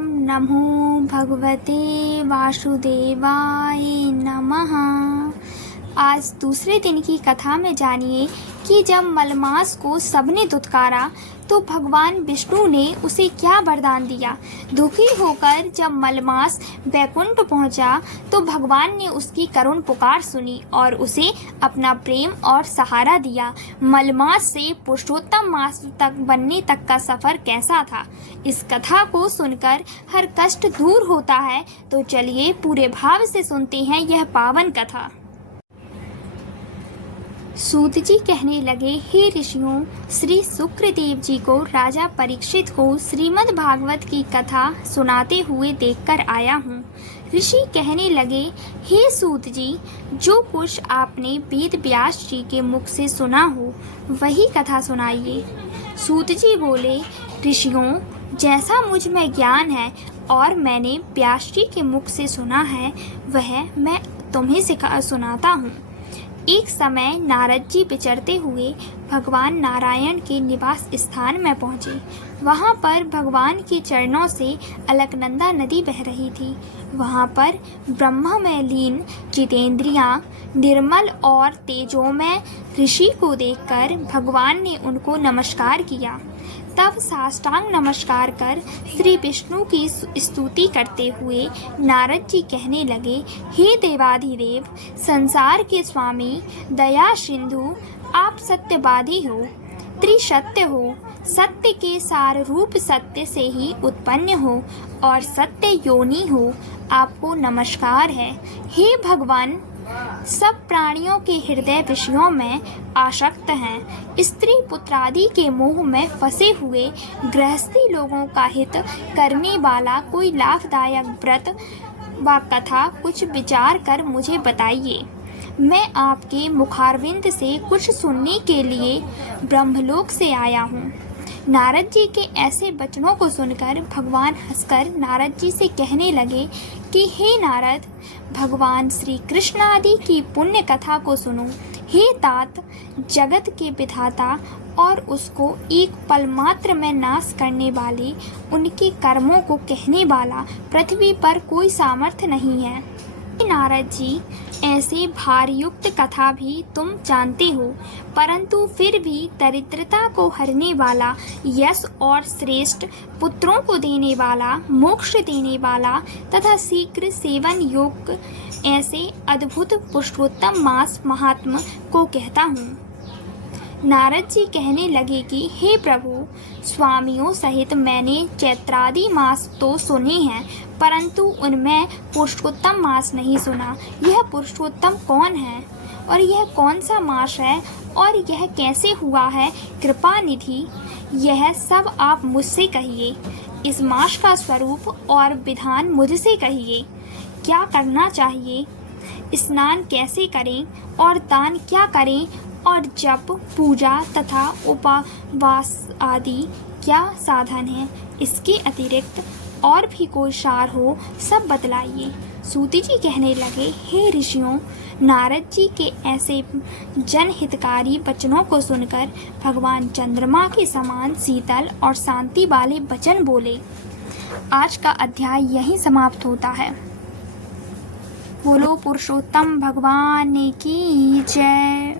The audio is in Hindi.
ओम नमो भगवते वासुदेवाय नमः। आज दूसरे दिन की कथा में जानिए कि जब मलमास को सबने दुत्कारा तो भगवान विष्णु ने उसे क्या वरदान दिया। दुखी होकर जब मलमास वैकुंठ पहुंचा तो भगवान ने उसकी करुण पुकार सुनी और उसे अपना प्रेम और सहारा दिया। मलमास से पुरुषोत्तम मास तक बनने तक का सफर कैसा था, इस कथा को सुनकर हर कष्ट दूर होता है। तो चलिए पूरे भाव से सुनते हैं यह पावन कथा। सूत जी कहने लगे, हे ऋषियों, श्री शुक्रदेव जी को राजा परीक्षित को श्रीमद् भागवत की कथा सुनाते हुए देखकर आया हूँ। ऋषि कहने लगे, हे सूत जी, जो कुछ आपने वेद व्यास जी के मुख से सुना हो वही कथा सुनाइए। सूत जी बोले, ऋषियों, जैसा मुझ में ज्ञान है और मैंने व्यास जी के मुख से सुना है वह मैं तुम्हें सुनाता हूँ। एक समय नारद जी विचरते हुए भगवान नारायण के निवास स्थान में पहुँचे। वहाँ पर भगवान के चरणों से अलकनंदा नदी बह रही थी। वहाँ पर ब्रह्म में लीन जितेंद्रियाँ निर्मल और तेजोमय ऋषि को देखकर भगवान ने उनको नमस्कार किया। तब साष्टांग नमस्कार कर श्री विष्णु की स्तुति करते हुए नारद जी कहने लगे, हे देवाधिदेव, संसार के स्वामी, दया सिंधु, आप सत्यवादी हो, त्रिसत्य हो, सत्य के सार रूप सत्य से ही उत्पन्न हो और सत्य योनि हो, आपको नमस्कार है। हे भगवान, सब प्राणियों के हृदय विषयों में आसक्त हैं। स्त्री पुत्रादि के मोह में फंसे हुए गृहस्थी लोगों का हित करने वाला कोई लाभदायक व्रत व कथा कुछ विचार कर मुझे बताइए। मैं आपके मुखारविंद से कुछ सुनने के लिए ब्रह्मलोक से आया हूँ। नारद जी के ऐसे वचनों को सुनकर भगवान हंसकर नारद जी से कहने लगे कि हे नारद, भगवान श्री कृष्ण आदि की पुण्य कथा को सुनो। हे तात, जगत के विधाता और उसको एक पल मात्र में नाश करने वाले, उनके कर्मों को कहने वाला पृथ्वी पर कोई सामर्थ्य नहीं है। नारद जी, ऐसे भारयुक्त कथा भी तुम जानते हो, परंतु फिर भी दरिद्रता को हरने वाला, यश और श्रेष्ठ पुत्रों को देने वाला, मोक्ष देने वाला तथा शीघ्र सेवन योग्य ऐसे अद्भुत पुरुषोत्तम मास महात्मा को कहता हूँ। नारद जी कहने लगे कि हे प्रभु, स्वामियों सहित मैंने चैत्रादि मास तो सुने हैं, परंतु उनमें पुरुषोत्तम मास नहीं सुना। यह पुरुषोत्तम कौन है और यह कौन सा मास है और यह कैसे हुआ है? कृपा निधि, यह सब आप मुझसे कहिए। इस मास का स्वरूप और विधान मुझसे कहिए। क्या करना चाहिए, स्नान कैसे करें और दान क्या करें और जप, पूजा तथा उपवास आदि क्या साधन है? इसके अतिरिक्त और भी कोई सार हो सब बतलाइए। सूति जी कहने लगे, हे ऋषियों, नारद जी के ऐसे जनहितकारी वचनों को सुनकर भगवान चंद्रमा के समान शीतल और शांति वाले वचन बोले। आज का अध्याय यहीं समाप्त होता है। बोलो पुरुषोत्तम भगवान की जय।